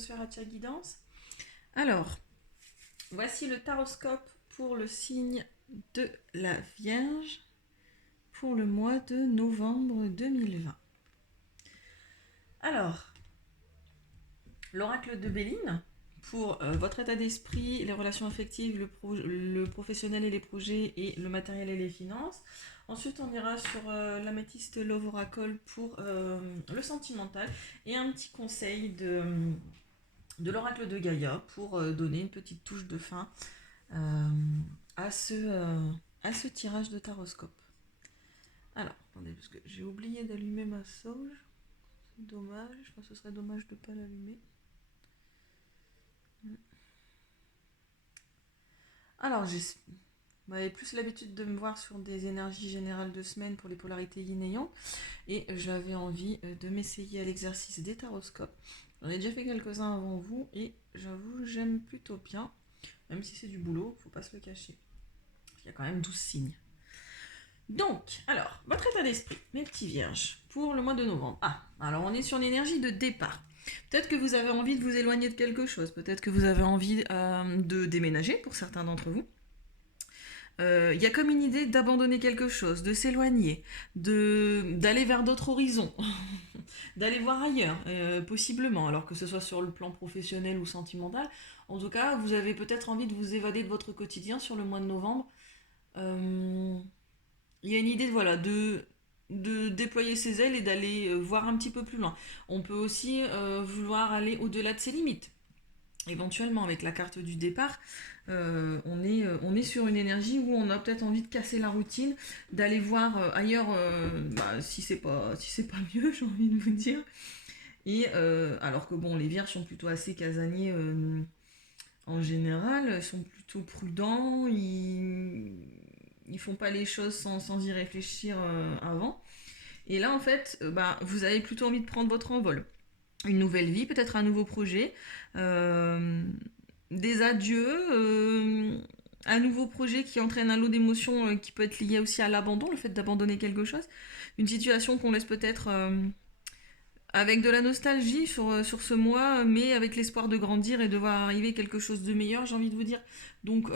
Spheratia Guidance. Alors, voici le taroscope pour le signe de la Vierge pour le mois de novembre 2020. Alors, l'oracle de Béline pour votre état d'esprit, les relations affectives, le professionnel et les projets, et le matériel et les finances. Ensuite, on ira sur l'améthyste Love Oracle pour le sentimental et un petit conseil de l'oracle de Gaïa pour donner une petite touche de fin à ce tirage de taroscope. Alors, attendez, parce que j'ai oublié d'allumer ma sauge. C'est dommage, enfin, ce serait dommage de ne pas l'allumer. Alors, vous avez plus l'habitude de me voir sur des énergies générales de semaine pour les polarités yin et yang, et j'avais envie de m'essayer à l'exercice des taroscopes. J'en ai déjà fait quelques-uns avant vous, et j'avoue, j'aime plutôt bien, même si c'est du boulot, faut pas se le cacher. Il y a quand même 12 signes. Donc, alors, votre état d'esprit, mes petits vierges, pour le mois de novembre. Ah, alors on est sur l'énergie de départ. Peut-être que vous avez envie de vous éloigner de quelque chose, peut-être que vous avez envie de déménager pour certains d'entre vous. Il y a comme une idée d'abandonner quelque chose, de s'éloigner, d'aller vers d'autres horizons, d'aller voir ailleurs, possiblement, alors que ce soit sur le plan professionnel ou sentimental. En tout cas, vous avez peut-être envie de vous évader de votre quotidien sur le mois de novembre. Il y a une idée de déployer ses ailes et d'aller voir un petit peu plus loin. On peut aussi vouloir aller au-delà de ses limites. Éventuellement, avec la carte du départ, on est sur une énergie où on a peut-être envie de casser la routine, d'aller voir ailleurs si c'est pas mieux, j'ai envie de vous dire. Et alors que bon, les vierges sont plutôt assez casaniers en général, sont plutôt prudents, ils font pas les choses sans y réfléchir avant. Et là, en fait, vous avez plutôt envie de prendre votre envol. Une nouvelle vie, peut-être un nouveau projet, des adieux, un nouveau projet qui entraîne un lot d'émotions qui peut être lié aussi à l'abandon, le fait d'abandonner quelque chose. Une situation qu'on laisse peut-être avec de la nostalgie sur ce mois, mais avec l'espoir de grandir et de voir arriver quelque chose de meilleur, j'ai envie de vous dire. Donc,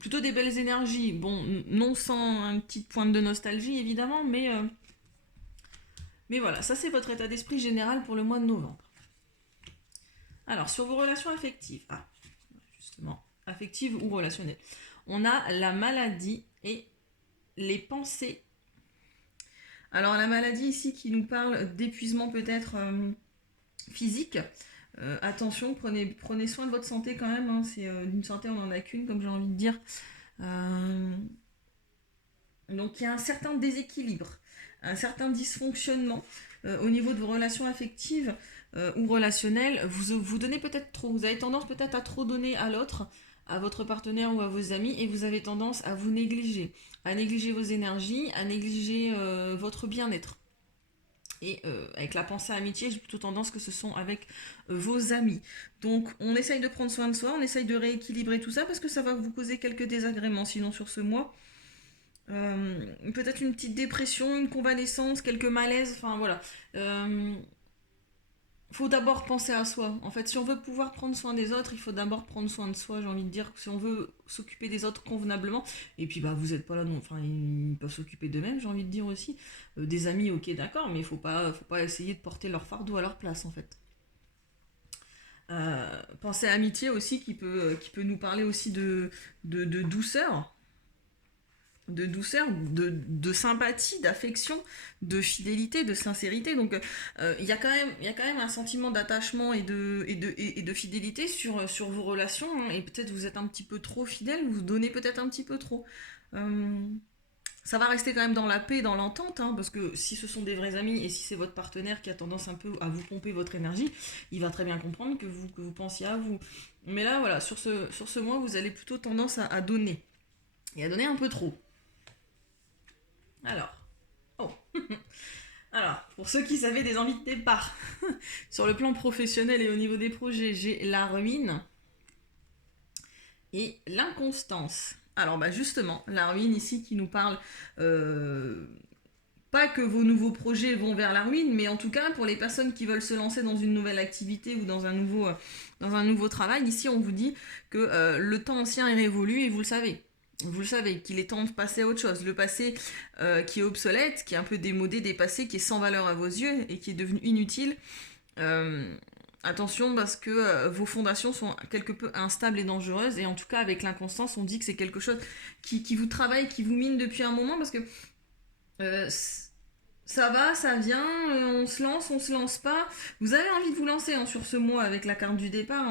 plutôt des belles énergies. Bon, non sans un petit pointe de nostalgie, évidemment, mais voilà, ça c'est votre état d'esprit général pour le mois de novembre. Alors, sur vos relations affectives, justement, affectives ou relationnelles, on a la maladie et les pensées. Alors, la maladie ici qui nous parle d'épuisement peut-être physique. Attention, prenez soin de votre santé quand même, hein. C'est d'une santé on n'en a qu'une, comme j'ai envie de dire. Donc il y a un certain déséquilibre, un certain dysfonctionnement au niveau de vos relations affectives ou relationnelles. Vous donnez peut-être trop, vous avez tendance peut-être à trop donner à l'autre, à votre partenaire ou à vos amis, et vous avez tendance à vous négliger, à négliger vos énergies, à négliger votre bien-être. Et avec la pensée amitié, j'ai plutôt tendance que ce sont avec vos amis. Donc on essaye de prendre soin de soi, on essaye de rééquilibrer tout ça parce que ça va vous causer quelques désagréments sinon sur ce mois. Peut-être une petite dépression, une convalescence, quelques malaises, enfin voilà. Faut d'abord penser à soi. En fait, si on veut pouvoir prendre soin des autres, il faut d'abord prendre soin de soi, j'ai envie de dire. Si on veut s'occuper des autres convenablement, et puis vous n'êtes pas là non, enfin ils peuvent s'occuper d'eux-mêmes, j'ai envie de dire aussi. Des amis, ok, d'accord, mais faut pas essayer de porter leur fardeau à leur place en fait. Pensez à amitié aussi qui peut nous parler aussi de douceur, de sympathie, d'affection, de fidélité, de sincérité. Donc il y a quand même un sentiment d'attachement et de fidélité sur vos relations, hein. Et peut-être vous êtes un petit peu trop fidèle, vous donnez peut-être un petit peu trop. Ça va rester quand même dans la paix, dans l'entente, hein, parce que si ce sont des vrais amis et si c'est votre partenaire qui a tendance un peu à vous pomper votre énergie, il va très bien comprendre que vous pensiez à vous. Mais là, voilà, sur ce mois, vous allez plutôt tendance à donner. Et à donner un peu trop. Alors, alors, pour ceux qui avaient des envies de départ, sur le plan professionnel et au niveau des projets, j'ai la ruine et l'inconstance. Alors justement, la ruine ici qui nous parle pas que vos nouveaux projets vont vers la ruine, mais en tout cas pour les personnes qui veulent se lancer dans une nouvelle activité ou dans un nouveau travail, ici on vous dit que le temps ancien est révolu et vous le savez. Vous le savez, qu'il est temps de passer à autre chose. Le passé qui est obsolète, qui est un peu démodé, dépassé, qui est sans valeur à vos yeux et qui est devenu inutile. Attention parce que vos fondations sont quelque peu instables et dangereuses. Et en tout cas, avec l'inconstance, on dit que c'est quelque chose qui vous travaille, qui vous mine depuis un moment parce que ça va, ça vient, on se lance pas. Vous avez envie de vous lancer hein, sur ce mois avec la carte du départ,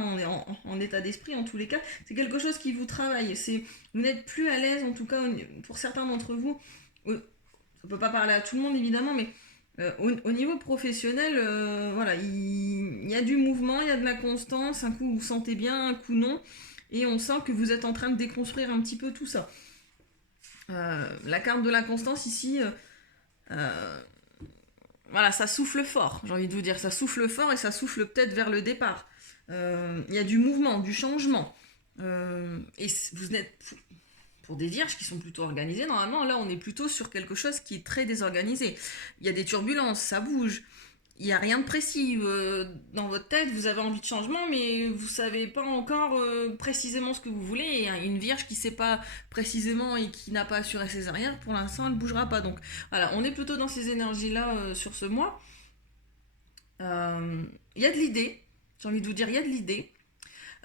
en état d'esprit en tous les cas. C'est quelque chose qui vous travaille. Vous n'êtes plus à l'aise, en tout cas pour certains d'entre vous. Ça peut pas parler à tout le monde évidemment, mais au niveau professionnel, voilà, il y a du mouvement, il y a de la constance. Un coup vous vous sentez bien, un coup non. Et on sent que vous êtes en train de déconstruire un petit peu tout ça. La carte de la constance ici... voilà, ça souffle fort, j'ai envie de vous dire, ça souffle fort et ça souffle peut-être vers le départ. Il y a du mouvement, du changement. Et vous êtes pour des vierges qui sont plutôt organisées, normalement, là, on est plutôt sur quelque chose qui est très désorganisé. Il y a des turbulences, ça bouge. Il n'y a rien de précis dans votre tête, vous avez envie de changement, mais vous ne savez pas encore précisément ce que vous voulez. Et une vierge qui ne sait pas précisément et qui n'a pas assuré ses arrières, pour l'instant, elle ne bougera pas. Donc voilà, on est plutôt dans ces énergies-là sur ce mois. Il y a de l'idée, j'ai envie de vous dire, il y a de l'idée,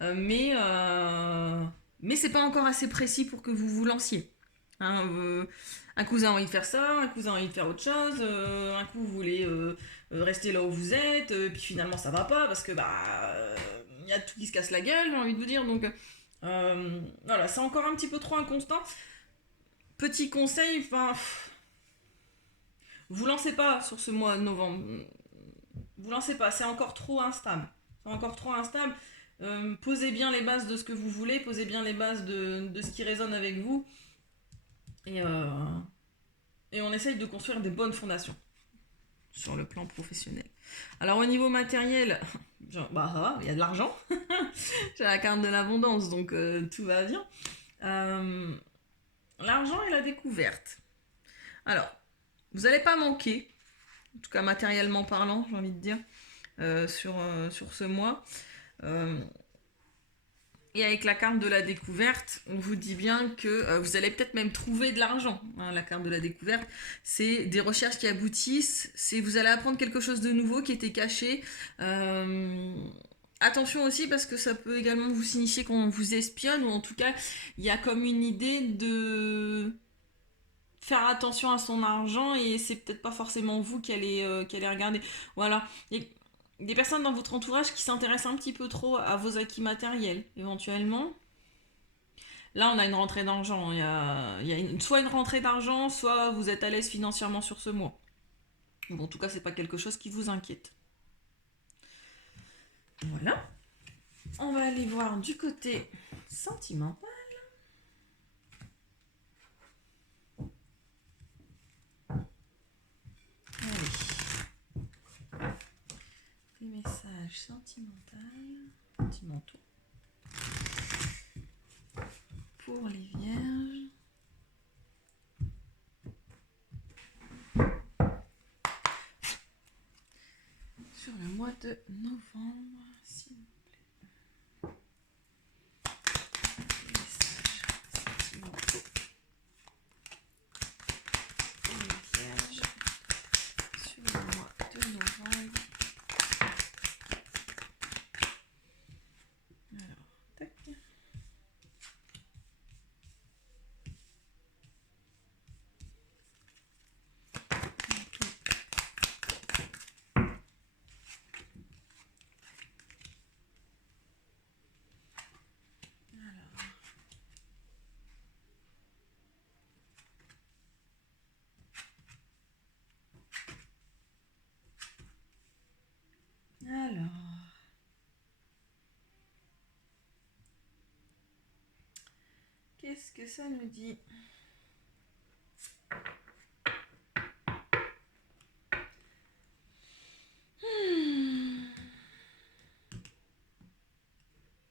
mais c'est pas encore assez précis pour que vous vous lanciez. Hein, un cousin a envie de faire ça, un cousin a envie de faire autre chose, un coup vous voulez rester là où vous êtes, puis finalement ça va pas parce que y a tout qui se casse la gueule, j'ai envie de vous dire. Donc voilà, c'est encore un petit peu trop inconstant. Petit conseil, vous lancez pas sur ce mois de novembre. Vous lancez pas, c'est encore trop instable. C'est encore trop instable. Posez bien les bases de ce que vous voulez, posez bien les bases de ce qui résonne avec vous. Et on essaye de construire des bonnes fondations sur le plan professionnel. Alors au niveau matériel, ça va, il y a de l'argent. J'ai la carte de l'abondance, donc tout va bien. L'argent et la découverte. Alors, vous n'allez pas manquer, en tout cas matériellement parlant, j'ai envie de dire, sur ce mois. Et avec la carte de la découverte, on vous dit bien que vous allez peut-être même trouver de l'argent. Hein, la carte de la découverte, c'est des recherches qui aboutissent, vous allez apprendre quelque chose de nouveau qui était caché. Attention aussi parce que ça peut également vous signifier qu'on vous espionne, ou en tout cas, il y a comme une idée de faire attention à son argent et c'est peut-être pas forcément vous qui allez regarder. Voilà. Des personnes dans votre entourage qui s'intéressent un petit peu trop à vos acquis matériels, éventuellement. Là, on a une rentrée d'argent. Il y a soit une rentrée d'argent, soit vous êtes à l'aise financièrement sur ce mois. Bon, en tout cas, c'est pas quelque chose qui vous inquiète. Voilà. On va aller voir du côté sentimental. Allez. Les messages sentimentaux pour les vierges. Sur le mois de novembre, s'il vous plaît. Les messages sentimentaux pour les vierges sur le mois de novembre. Alors, tac. Alors, qu'est-ce que ça nous dit?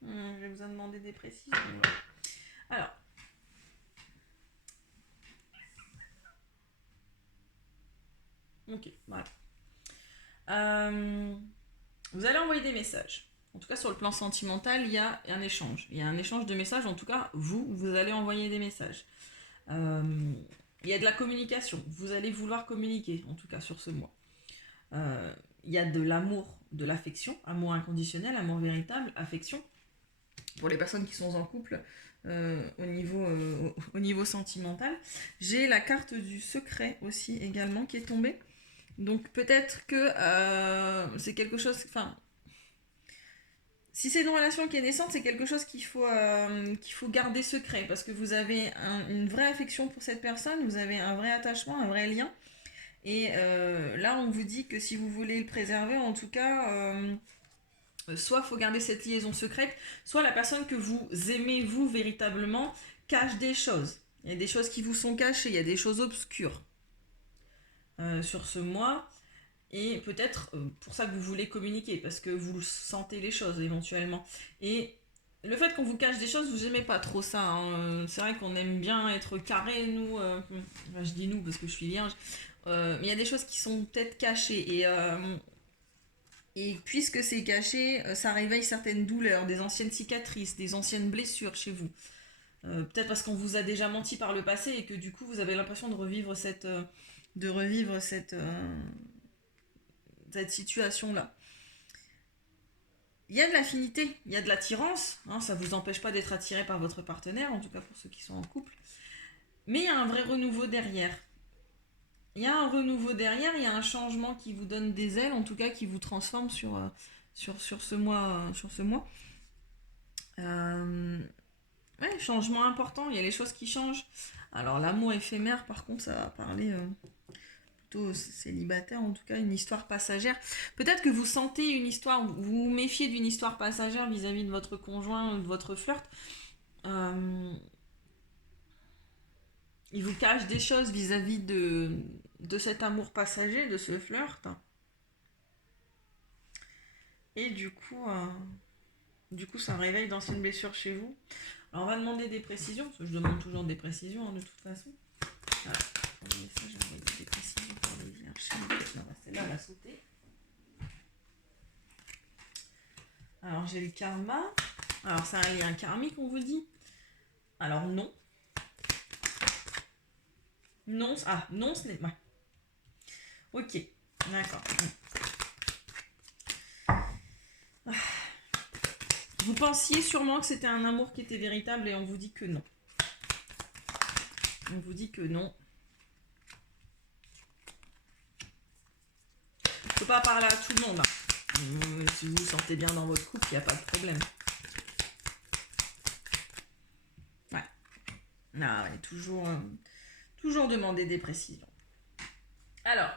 Je vais vous en demander des précisions. Alors, Ok, voilà. Euh, Vous allez envoyer des messages. En tout cas, sur le plan sentimental, il y a un échange. Il y a un échange de messages. En tout cas, vous allez envoyer des messages. Euh, il y a de la communication. Vous allez vouloir communiquer, en tout cas, sur ce mois. Il y a de l'amour, de l'affection, amour inconditionnel, amour véritable, affection. Pour les personnes qui sont en couple, au niveau sentimental. J'ai la carte du secret aussi également qui est tombée. Donc peut-être que c'est quelque chose... Enfin, si c'est une relation qui est naissante, c'est quelque chose qu'il faut garder secret. Parce que vous avez une vraie affection pour cette personne, vous avez un vrai attachement, un vrai lien. Et là, on vous dit que si vous voulez le préserver, en tout cas, soit il faut garder cette liaison secrète, soit la personne que vous aimez, vous, véritablement, cache des choses. Il y a des choses qui vous sont cachées, il y a des choses obscures sur ce mois. Et peut-être pour ça que vous voulez communiquer, parce que vous sentez les choses éventuellement. Et le fait qu'on vous cache des choses, vous n'aimez pas trop ça. Hein. C'est vrai qu'on aime bien être carré, nous. Enfin, je dis nous parce que je suis vierge. Mais il y a des choses qui sont peut-être cachées. Et puisque c'est caché, ça réveille certaines douleurs, des anciennes cicatrices, des anciennes blessures chez vous. Peut-être parce qu'on vous a déjà menti par le passé et que du coup vous avez l'impression de revivre cette situation-là. Il y a de l'affinité, il y a de l'attirance, hein, ça ne vous empêche pas d'être attiré par votre partenaire, en tout cas pour ceux qui sont en couple. Mais il y a un vrai renouveau derrière. Il y a un renouveau derrière, il y a un changement qui vous donne des ailes, en tout cas qui vous transforme sur ce mois. Ouais, changement important, il y a les choses qui changent. Alors l'amour éphémère, par contre, ça va parler plutôt célibataire, en tout cas une histoire passagère. Peut-être que vous sentez une histoire, vous vous méfiez d'une histoire passagère vis-à-vis de votre conjoint, de votre flirt. Il vous cache des choses vis-à-vis de cet amour passager, de ce flirt. Et du coup, ça réveille d'anciennes blessures chez vous. Alors, on va demander des précisions, parce que je demande toujours des précisions, hein, de toute façon. Voilà. Ça, j'ai envoyé des précisions pour les vierges. Non, celle-là, elle a sauté. Alors, j'ai le karma. Alors, c'est un lien karmique, on vous dit. Alors, non. Non, non, ce n'est pas. Ok, d'accord. Vous pensiez sûrement que c'était un amour qui était véritable et on vous dit que non. On vous dit que non. Je ne peux pas parler à tout le monde. Si vous vous sentez bien dans votre couple, il n'y a pas de problème. Ouais. Ah ouais, toujours demander des précisions. Alors,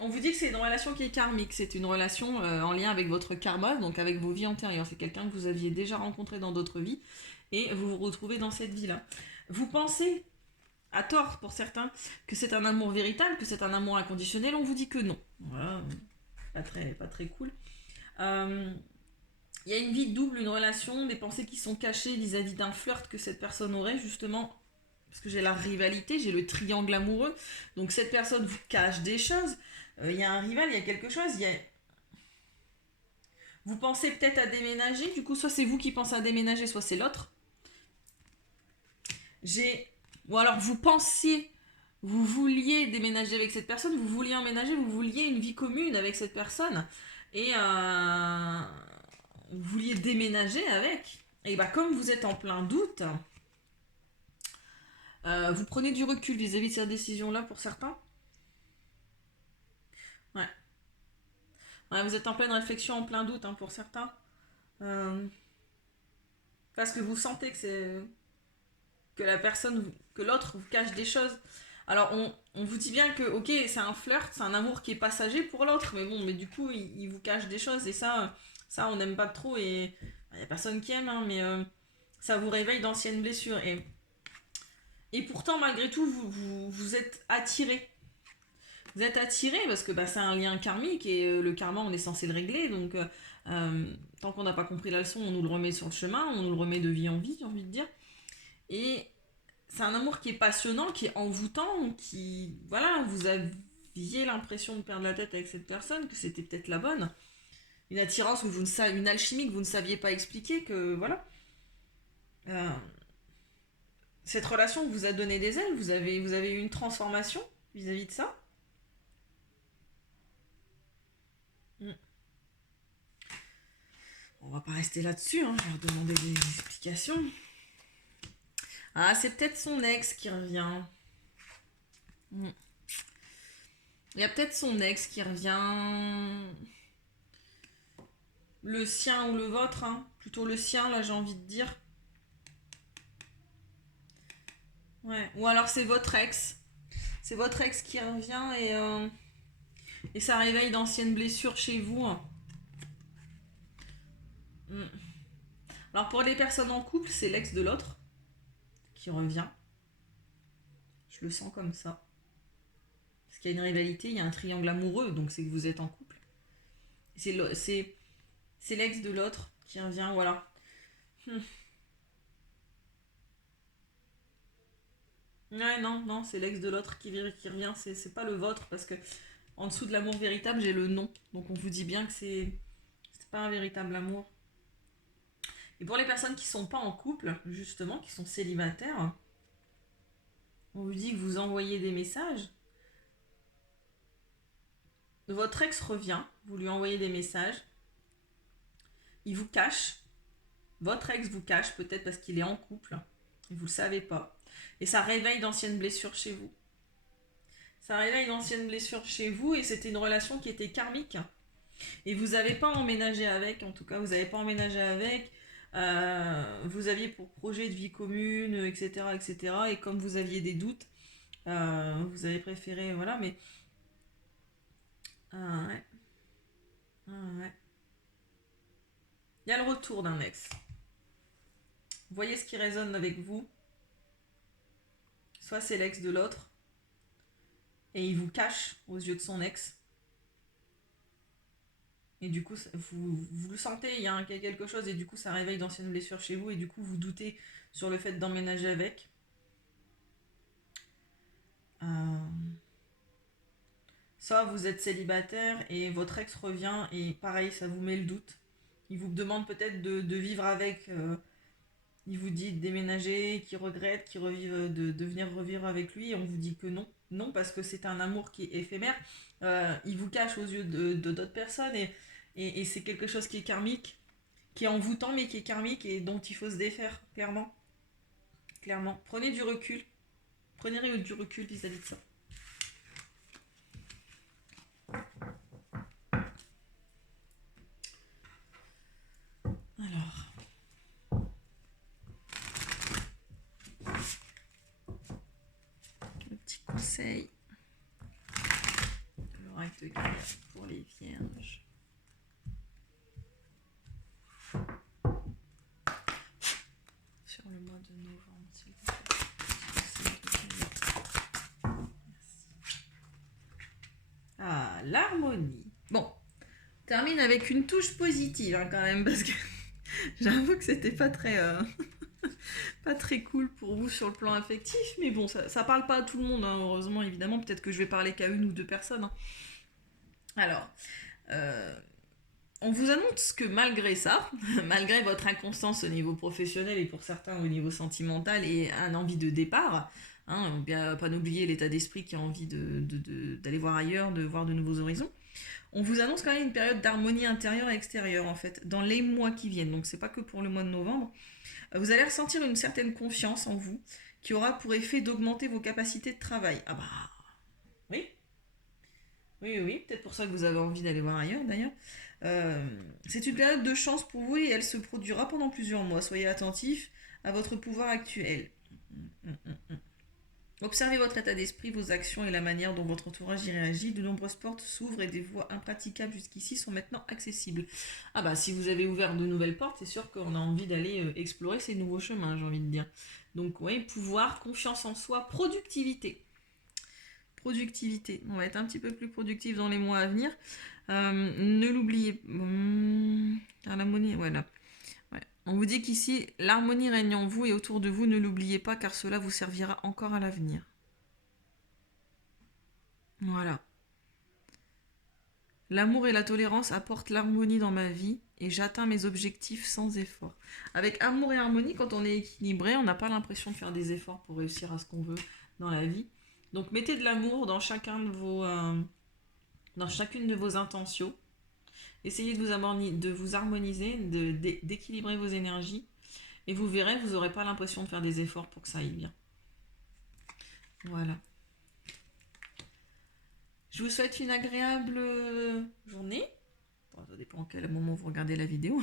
on vous dit que c'est une relation qui est karmique. C'est une relation en lien avec votre karma, donc avec vos vies antérieures. C'est quelqu'un que vous aviez déjà rencontré dans d'autres vies et vous vous retrouvez dans cette vie-là. Vous pensez, à tort pour certains, que c'est un amour véritable, que c'est un amour inconditionnel. On vous dit que non. Voilà, pas très cool. Il y a une vie double, une relation, des pensées qui sont cachées vis-à-vis d'un flirt que cette personne aurait, justement, parce que j'ai la rivalité, j'ai le triangle amoureux. Donc cette personne vous cache des choses. Il y a un rival, il y a quelque chose. Vous pensez peut-être à déménager. Du coup, soit c'est vous qui pensez à déménager, soit c'est l'autre. Ou alors vous vouliez déménager avec cette personne, vous vouliez emménager, vous vouliez une vie commune avec cette personne. Et vous vouliez déménager avec. Et bah comme vous êtes en plein doute, vous prenez du recul vis-à-vis de cette décision-là pour certains. Ouais. Ouais, vous êtes en pleine réflexion, en plein doute pour certains. Parce que vous sentez que l'autre vous cache des choses. Alors on vous dit bien que ok, c'est un flirt, c'est un amour qui est passager pour l'autre, mais du coup il vous cache des choses et ça on n'aime pas trop et il n'y a personne qui aime, mais ça vous réveille d'anciennes blessures et pourtant malgré tout vous êtes attiré. Vous êtes attiré parce que c'est un lien karmique et le karma on est censé le régler, donc tant qu'on n'a pas compris la leçon on nous le remet sur le chemin, on nous le remet de vie en vie, j'ai envie de dire. Et c'est un amour qui est passionnant, qui est envoûtant, qui, voilà, vous aviez l'impression de perdre la tête avec cette personne, que c'était peut-être la bonne. Une attirance que vous ne savez, une alchimie que vous ne saviez pas expliquer, que, voilà. Euh, cette relation vous a donné des ailes, vous avez eu une transformation vis-à-vis de ça. Mm. On va pas rester là-dessus, hein, je vais leur demander des explications. Ah, c'est peut-être son ex qui revient. Mm. Il y a peut-être son ex qui revient. Le sien ou le vôtre, hein. Plutôt le sien, là, j'ai envie de dire. Ouais. Ou alors c'est votre ex. C'est votre ex qui revient et ça réveille d'anciennes blessures chez vous. Mm. Alors pour les personnes en couple, c'est l'ex de l'autre qui revient. Je le sens comme ça. Parce qu'il y a une rivalité, il y a un triangle amoureux, donc c'est que vous êtes en couple. C'est l'ex de l'autre qui revient, voilà. Hmm. Ouais, non, non, c'est l'ex de l'autre qui revient, c'est pas le vôtre, parce que en dessous de l'amour véritable, j'ai le non. Donc on vous dit bien que c'est pas un véritable amour. Et pour les personnes qui sont pas en couple, justement, qui sont célibataires, on vous dit que vous envoyez des messages. Votre ex revient, vous lui envoyez des messages, il vous cache, votre ex vous cache peut-être parce qu'il est en couple, et vous le savez pas. Et ça réveille d'anciennes blessures chez vous. Ça réveille d'anciennes blessures chez vous et c'était une relation qui était karmique. Et vous n'avez pas emménagé avec, en tout cas vous n'avez pas emménagé avec. Vous aviez pour projet de vie commune, etc., etc. Et comme vous aviez des doutes, vous avez préféré, voilà, mais ouais, ouais. Il y a le retour d'un ex. Voyez ce qui résonne avec vous. Soit c'est l'ex de l'autre et il vous cache aux yeux de son ex. Et du coup, vous le sentez, il y a quelque chose et du coup ça réveille d'anciennes blessures chez vous et du coup vous doutez sur le fait d'emménager avec. Euh, Soit vous êtes célibataire et votre ex revient et pareil, ça vous met le doute. Il vous demande peut-être de vivre avec. Il vous dit de déménager, qu'il regrette, qu'il revive, de venir revivre avec lui. Et on vous dit que non. Non, parce que c'est un amour qui est éphémère. Il vous cache aux yeux de d'autres personnes et c'est quelque chose qui est karmique, qui est envoûtant mais qui est karmique et dont il faut se défaire, clairement. Clairement. Prenez du recul. Prenez du recul vis-à-vis de ça. Alors, le petit conseil de l'oracle de Gaïa pour les vierges. Sur le mois de novembre, s'il vous plaît. Merci. Ah, l'harmonie. Bon, termine avec une touche positive hein, quand même, parce que j'avoue que c'était pas très, pas très cool pour vous sur le plan affectif, mais bon, ça parle pas à tout le monde, hein, heureusement, évidemment. Peut-être que je vais parler qu'à une ou deux personnes. Hein. Alors, on vous annonce que malgré ça, malgré votre inconstance au niveau professionnel et pour certains au niveau sentimental et un envie de départ, hein, bien pas n'oublier l'état d'esprit qui a envie d'aller voir ailleurs, de voir de nouveaux horizons, on vous annonce quand même une période d'harmonie intérieure et extérieure en fait, dans les mois qui viennent. Donc c'est pas que pour le mois de novembre. Vous allez ressentir une certaine confiance en vous qui aura pour effet d'augmenter vos capacités de travail. Ah bah oui, oui, oui, peut-être pour ça que vous avez envie d'aller voir ailleurs d'ailleurs. Euh, c'est une période de chance pour vous et elle se produira pendant plusieurs mois. Soyez attentifs à votre pouvoir actuel. Observez votre état d'esprit, vos actions et la manière dont votre entourage y réagit. De nombreuses portes s'ouvrent et des voies impraticables jusqu'ici sont maintenant accessibles. Ah bah si vous avez ouvert de nouvelles portes, c'est sûr qu'on a envie d'aller explorer ces nouveaux chemins, j'ai envie de dire. Donc oui, pouvoir, confiance en soi, productivité. Productivité. On va être un petit peu plus productif dans les mois à venir. Ne l'oubliez pas. L'harmonie, voilà. Ouais. On vous dit qu'ici, l'harmonie règne en vous et autour de vous, ne l'oubliez pas car cela vous servira encore à l'avenir. Voilà. L'amour et la tolérance apportent l'harmonie dans ma vie et j'atteins mes objectifs sans effort. Avec amour et harmonie, quand on est équilibré, on n'a pas l'impression de faire des efforts pour réussir à ce qu'on veut dans la vie. Donc mettez de l'amour dans dans chacune de vos intentions. Essayez de vous harmoniser, d'équilibrer vos énergies. Et vous verrez, vous n'aurez pas l'impression de faire des efforts pour que ça aille bien. Voilà. Je vous souhaite une agréable journée. Bon, ça dépend à quel moment vous regardez la vidéo.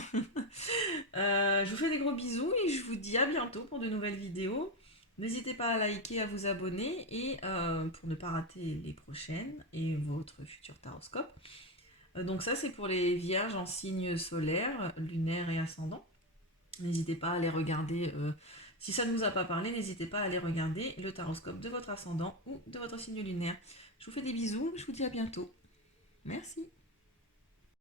Je vous fais des gros bisous et je vous dis à bientôt pour de nouvelles vidéos. N'hésitez pas à liker, à vous abonner et pour ne pas rater les prochaines et votre futur taroscope. Donc ça c'est pour les vierges en signe solaire, lunaire et ascendant. N'hésitez pas à aller regarder, si ça ne vous a pas parlé, n'hésitez pas à aller regarder le taroscope de votre ascendant ou de votre signe lunaire. Je vous fais des bisous, je vous dis à bientôt. Merci.